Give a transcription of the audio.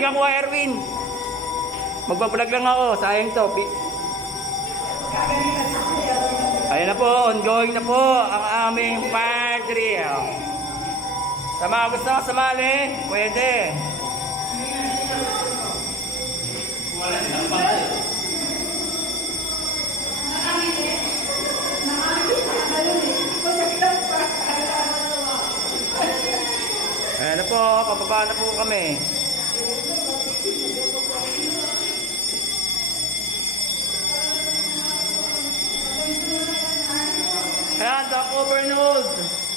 talaga ko, Erwin. Magbablog lang ako. Sayang to. Ayan na po. Ongoing na po ang aming fire drill. Sa mga gusto sumali, pwede. Ayan na po, pababa na po kami. Ayan, the overload.